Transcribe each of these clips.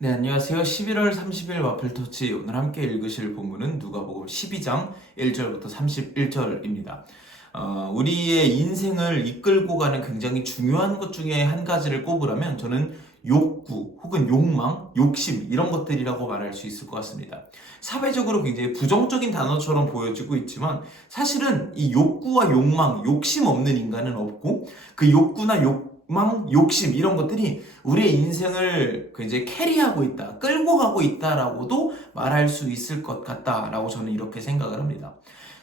네, 안녕하세요. 11월 30일 와플터치 오늘 함께 읽으실 본문은 누가복음 12장 1절부터 31절입니다. 우리의 인생을 이끌고 가는 굉장히 중요한 것 중에 한 가지를 꼽으라면 저는 욕구 혹은 욕망, 욕심 이런 것들이라고 말할 수 있을 것 같습니다. 사회적으로 굉장히 부정적인 단어처럼 보여지고 있지만 사실은 이 욕구와 욕망, 욕심 없는 인간은 없고 그 욕구나 욕심 이런 것들이 우리의 인생을 굉장히 캐리하고 있다, 끌고 가고 있다라고도 말할 수 있을 것 같다라고 저는 이렇게 생각을 합니다.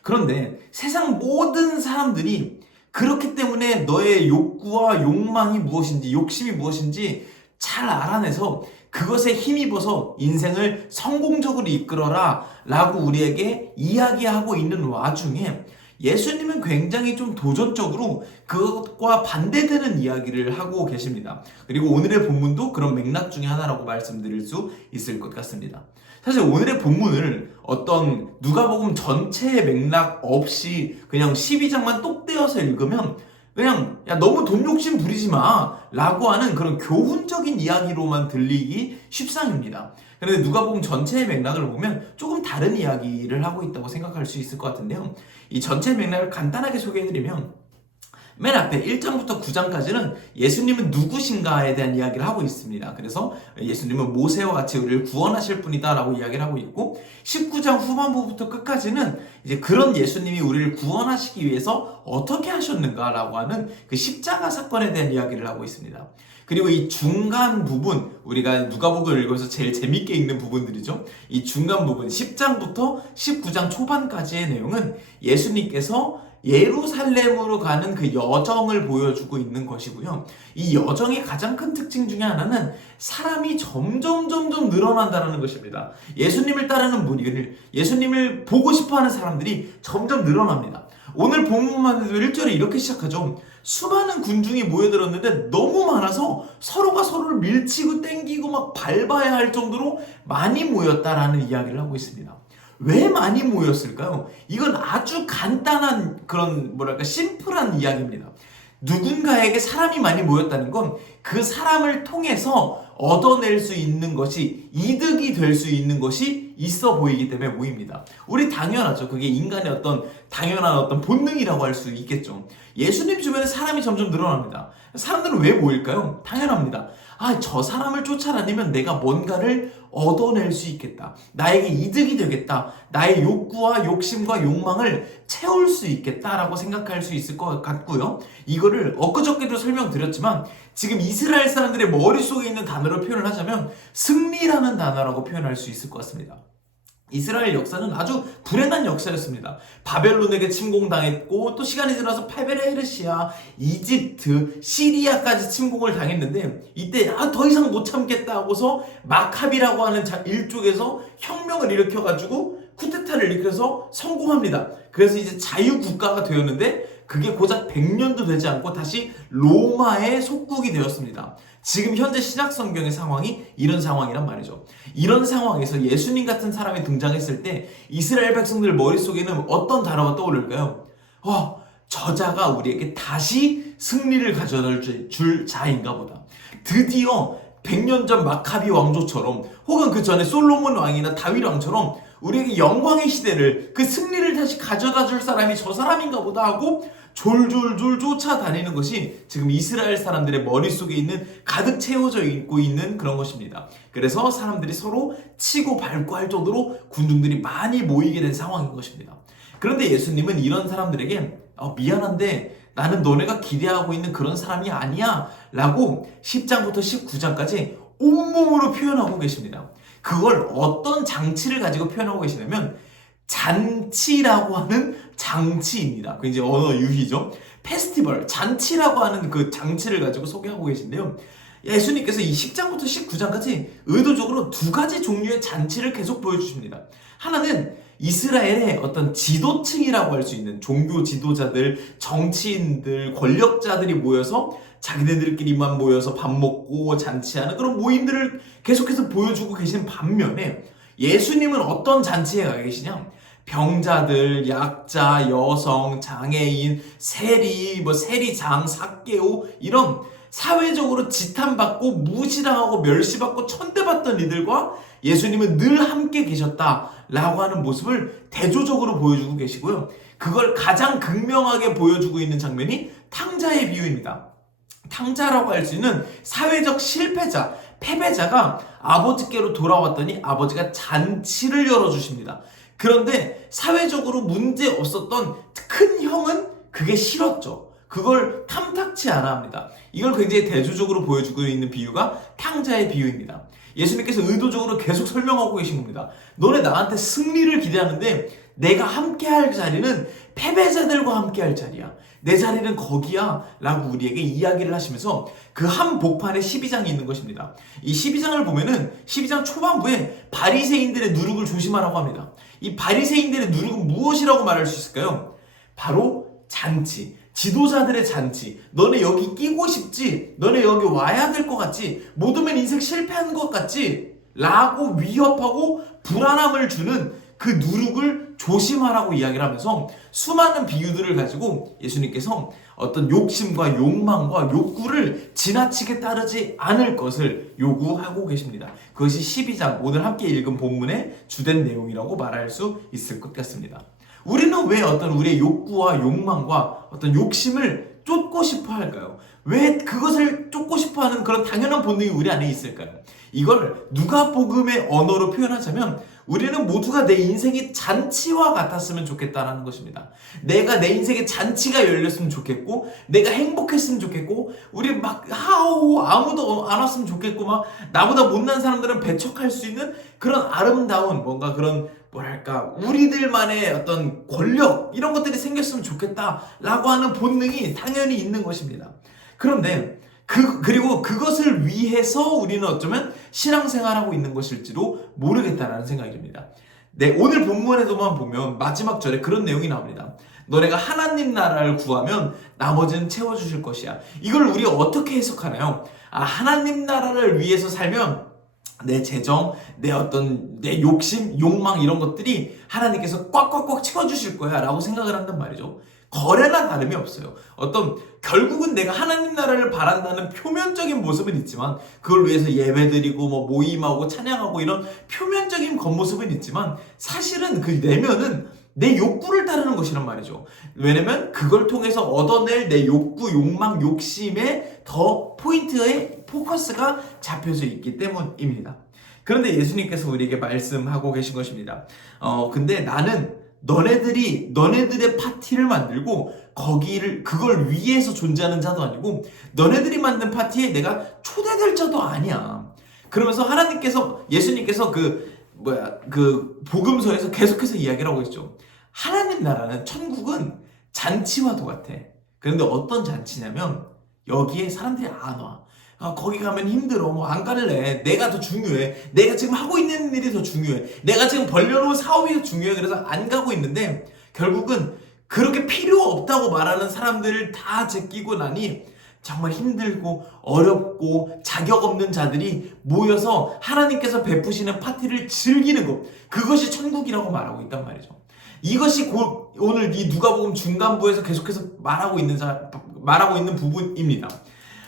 그런데 세상 모든 사람들이 그렇기 때문에 너의 욕구와 욕망이 무엇인지, 욕심이 무엇인지 잘 알아내서 그것에 힘입어서 인생을 성공적으로 이끌어라 라고 우리에게 이야기하고 있는 와중에 예수님은 굉장히 좀 도전적으로 그것과 반대되는 이야기를 하고 계십니다. 그리고 오늘의 본문도 그런 맥락 중에 하나라고 말씀드릴 수 있을 것 같습니다. 사실 오늘의 본문을 어떤 누가복음 전체의 맥락 없이 그냥 12장만 똑 떼어서 읽으면 그냥 야 너무 돈 욕심 부리지 마 라고 하는 그런 교훈적인 이야기로만 들리기 쉽상입니다. 그런데 누가복음 전체의 맥락을 보면 조금 다른 이야기를 하고 있다고 생각할 수 있을 것 같은데요. 이 전체 맥락을 간단하게 소개해드리면 맨 앞에 1장부터 9장까지는 예수님은 누구신가에 대한 이야기를 하고 있습니다. 그래서 예수님은 모세와 같이 우리를 구원하실 분이다 라고 이야기를 하고 있고 19장 후반부부터 끝까지는 이제 그런 예수님이 우리를 구원하시기 위해서 어떻게 하셨는가 라고 하는 그 십자가 사건에 대한 이야기를 하고 있습니다. 그리고 이 중간 부분, 우리가 누가복음을 읽어서 제일 재밌게 읽는 부분들이죠. 이 중간 부분 10장부터 19장 초반까지의 내용은 예수님께서 예루살렘으로 가는 그 여정을 보여주고 있는 것이고요. 이 여정의 가장 큰 특징 중에 하나는 사람이 점점 늘어난다는 것입니다. 예수님을 따르는 분들, 예수님을 보고 싶어하는 사람들이 점점 늘어납니다. 오늘 본문만 해도 1절에 이렇게 시작하죠. 수많은 군중이 모여들었는데 너무 많아서 서로가 서로를 밀치고 땡기고 막 밟아야 할 정도로 많이 모였다라는 이야기를 하고 있습니다. 왜 많이 모였을까요? 이건 아주 간단한 그런 심플한 이야기입니다. 누군가에게 사람이 많이 모였다는 건 그 사람을 통해서 얻어낼 수 있는 것이 이득이 될 수 있는 것이 있어 보이기 때문에 모입니다. 우리 당연하죠. 그게 인간의 어떤 당연한 어떤 본능이라고 할 수 있겠죠. 예수님 주변에 사람이 점점 늘어납니다. 사람들은 왜 모일까요? 당연합니다. 저 사람을 쫓아다니면 내가 뭔가를 얻어낼 수 있겠다. 나에게 이득이 되겠다. 나의 욕구와 욕심과 욕망을 채울 수 있겠다라고 생각할 수 있을 것 같고요. 이거를 엊그저께도 설명드렸지만 지금 이스라엘 사람들의 머릿속에 있는 단어로 표현을 하자면 승리라는 단어라고 표현할 수 있을 것 같습니다. 이스라엘 역사는 아주 불행한 역사였습니다. 바벨론에게 침공당했고 또 시간이 지나서 페르시아, 이집트, 시리아까지 침공을 당했는데 이때 더 이상 못 참겠다 하고서 마카비라고 하는 일족에서 혁명을 일으켜가지고 쿠데타를 일으켜서 성공합니다. 그래서 이제 자유국가가 되었는데 그게 고작 100년도 되지 않고 다시 로마의 속국이 되었습니다. 지금 현재 신약 성경의 상황이 이런 상황이란 말이죠. 이런 상황에서 예수님 같은 사람이 등장했을 때 이스라엘 백성들 머릿속에는 어떤 단어가 떠오를까요? 저자가 우리에게 다시 승리를 가져다 줄 자인가 보다. 드디어 100년 전 마카비 왕조처럼 혹은 그 전에 솔로몬 왕이나 다윗 왕처럼 우리에게 영광의 시대를 그 승리를 다시 가져다 줄 사람이 저 사람인가 보다 하고 졸졸졸 쫓아다니는 것이 지금 이스라엘 사람들의 머릿속에 있는 가득 채워져 있고 있는 그런 것입니다. 그래서 사람들이 서로 치고 밟고 할 정도로 군중들이 많이 모이게 된 상황인 것입니다. 그런데 예수님은 이런 사람들에게 미안한데 나는 너네가 기대하고 있는 그런 사람이 아니야 라고 10장부터 19장까지 온몸으로 표현하고 계십니다. 그걸 어떤 장치를 가지고 표현하고 계시냐면 잔치라고 하는 장치입니다. 그 이제 언어 유희죠. 페스티벌, 잔치라고 하는 그 장치를 가지고 소개하고 계신데요. 예수님께서 이 10장부터 19장까지 의도적으로 두 가지 종류의 잔치를 계속 보여주십니다. 하나는 이스라엘의 어떤 지도층이라고 할 수 있는 종교 지도자들, 정치인들, 권력자들이 모여서 자기네들끼리만 모여서 밥 먹고 잔치하는 그런 모임들을 계속해서 보여주고 계신 반면에 예수님은 어떤 잔치에 가 계시냐? 병자들, 약자, 여성, 장애인, 세리장, 삭개오 이런 사회적으로 지탄받고 무시당하고 멸시받고 천대받던 이들과 예수님은 늘 함께 계셨다라고 하는 모습을 대조적으로 보여주고 계시고요. 그걸 가장 극명하게 보여주고 있는 장면이 탕자의 비유입니다. 탕자라고 할 수 있는 사회적 실패자, 패배자가 아버지께로 돌아왔더니 아버지가 잔치를 열어주십니다. 그런데 사회적으로 문제 없었던 큰 형은 그게 싫었죠. 그걸 탐탁치 않아 합니다. 이걸 굉장히 대조적으로 보여주고 있는 비유가 탕자의 비유입니다. 예수님께서 의도적으로 계속 설명하고 계신 겁니다. 너네 나한테 승리를 기대하는데 내가 함께할 자리는 패배자들과 함께할 자리야. 내 자리는 거기야 라고 우리에게 이야기를 하시면서 그 한복판에 12장이 있는 것입니다. 이 12장을 보면은 12장 초반부에 바리새인들의 누룩을 조심하라고 합니다. 이 바리새인들의 누룩은 무엇이라고 말할 수 있을까요? 바로 잔치, 지도자들의 잔치. 너네 여기 끼고 싶지? 너네 여기 와야 될 것 같지? 못 오면 인생 실패하는 것 같지? 라고 위협하고 불안함을 주는 그 누룩을 조심하라고 이야기를 하면서 수많은 비유들을 가지고 예수님께서 어떤 욕심과 욕망과 욕구를 지나치게 따르지 않을 것을 요구하고 계십니다. 그것이 12장 오늘 함께 읽은 본문의 주된 내용이라고 말할 수 있을 것 같습니다. 우리는 왜 어떤 우리의 욕구와 욕망과 어떤 욕심을 쫓고 싶어 할까요? 왜 그것을 쫓고 싶어 하는 그런 당연한 본능이 우리 안에 있을까요? 이걸 누가복음의 언어로 표현하자면 우리는 모두가 내 인생이 잔치와 같았으면 좋겠다라는 것입니다. 내가 내 인생에 잔치가 열렸으면 좋겠고, 내가 행복했으면 좋겠고, 우리 막 하오 아무도 안 왔으면 좋겠고, 막 나보다 못난 사람들은 배척할 수 있는 그런 아름다운 뭔가 그런 뭐랄까 우리들만의 어떤 권력 이런 것들이 생겼으면 좋겠다라고 하는 본능이 당연히 있는 것입니다. 그런데 그리고 그것을 위해서 우리는 어쩌면 신앙생활하고 있는 것일지도 모르겠다라는 생각이 듭니다. 네, 오늘 본문에도만 보면 마지막 절에 그런 내용이 나옵니다. 너네가 하나님 나라를 구하면 나머지는 채워주실 것이야. 이걸 우리가 어떻게 해석하나요? 하나님 나라를 위해서 살면 내 재정, 내 욕심, 욕망 이런 것들이 하나님께서 꽉꽉꽉 채워주실 거야 라고 생각을 한단 말이죠. 거래나 다름이 없어요. 결국은 내가 하나님 나라를 바란다는 표면적인 모습은 있지만 그걸 위해서 예배드리고 모임하고 찬양하고 이런 표면적인 겉모습은 있지만 사실은 그 내면은 내 욕구를 따르는 것이란 말이죠. 왜냐면 그걸 통해서 얻어낼 내 욕구, 욕망, 욕심에 더 포인트의 포커스가 잡혀져 있기 때문입니다. 그런데 예수님께서 우리에게 말씀하고 계신 것입니다. 근데 나는 너네들의 파티를 만들고 그걸 위해서 존재하는 자도 아니고 너네들이 만든 파티에 내가 초대될 자도 아니야. 그러면서 예수님께서 그 복음서에서 계속해서 이야기를 하고 있죠. 하나님 나라는 천국은 잔치와도 같아. 그런데 어떤 잔치냐면 여기에 사람들이 안 와. 거기 가면 힘들어. 안 갈래. 내가 더 중요해. 내가 지금 하고 있는 일이 더 중요해. 내가 지금 벌려놓은 사업이 더 중요해. 그래서 안 가고 있는데 결국은 그렇게 필요 없다고 말하는 사람들을 다 제끼고 나니 정말 힘들고 어렵고 자격 없는 자들이 모여서 하나님께서 베푸시는 파티를 즐기는 것. 그것이 천국이라고 말하고 있단 말이죠. 이것이 오늘 이 누가복음 중간부에서 계속해서 말하고 있는 부분입니다.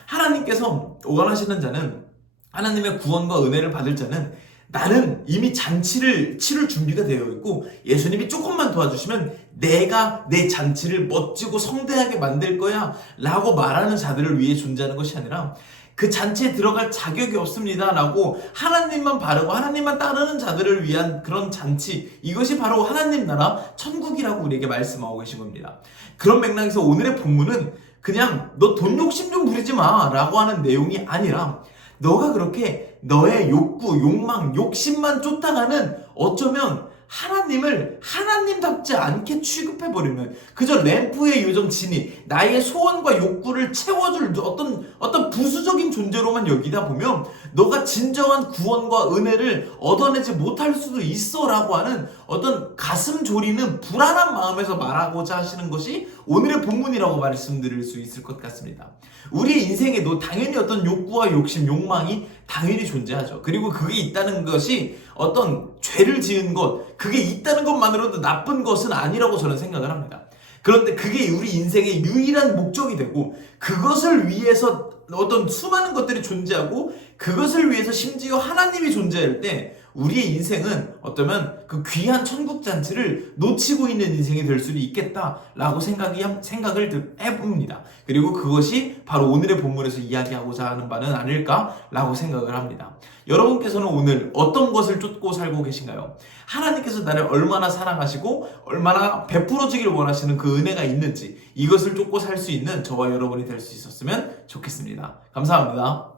하나님께서 원하시는 자는 하나님의 구원과 은혜를 받을 자는 나는 이미 잔치를 치를 준비가 되어 있고 예수님이 조금만 도와주시면 내가 내 잔치를 멋지고 성대하게 만들 거야 라고 말하는 자들을 위해 존재하는 것이 아니라 그 잔치에 들어갈 자격이 없습니다 라고 하나님만 바르고 하나님만 따르는 자들을 위한 그런 잔치, 이것이 바로 하나님 나라 천국이라고 우리에게 말씀하고 계신 겁니다. 그런 맥락에서 오늘의 본문은 그냥 너 돈 욕심 좀 부리지 마 라고 하는 내용이 아니라 너가 그렇게 너의 욕구, 욕망, 욕심만 쫓다가는 어쩌면 하나님을 하나님답지 않게 취급해버리는 그저 램프의 요정 진이 나의 소원과 욕구를 채워줄 어떤 부수적인 존재로만 여기다 보면 너가 진정한 구원과 은혜를 얻어내지 못할 수도 있어 라고 하는 어떤 가슴 졸이는 불안한 마음에서 말하고자 하시는 것이 오늘의 본문이라고 말씀드릴 수 있을 것 같습니다. 우리의 인생에도 당연히 어떤 욕구와 욕심, 욕망이 당연히 존재하죠. 그리고 그게 있다는 것이 어떤 죄를 지은 것, 그게 있다는 것만으로도 나쁜 것은 아니라고 저는 생각을 합니다. 그런데 그게 우리 인생의 유일한 목적이 되고 그것을 위해서 어떤 수많은 것들이 존재하고 그것을 위해서 심지어 하나님이 존재할 때 우리의 인생은 어쩌면 그 귀한 천국 잔치를 놓치고 있는 인생이 될 수도 있겠다라고 생각을 해봅니다. 그리고 그것이 바로 오늘의 본문에서 이야기하고자 하는 바는 아닐까라고 생각을 합니다. 여러분께서는 오늘 어떤 것을 쫓고 살고 계신가요? 하나님께서 나를 얼마나 사랑하시고 얼마나 베풀어주길 원하시는 그 은혜가 있는지 이것을 쫓고 살 수 있는 저와 여러분이 될 수 있었으면 좋겠습니다. 감사합니다.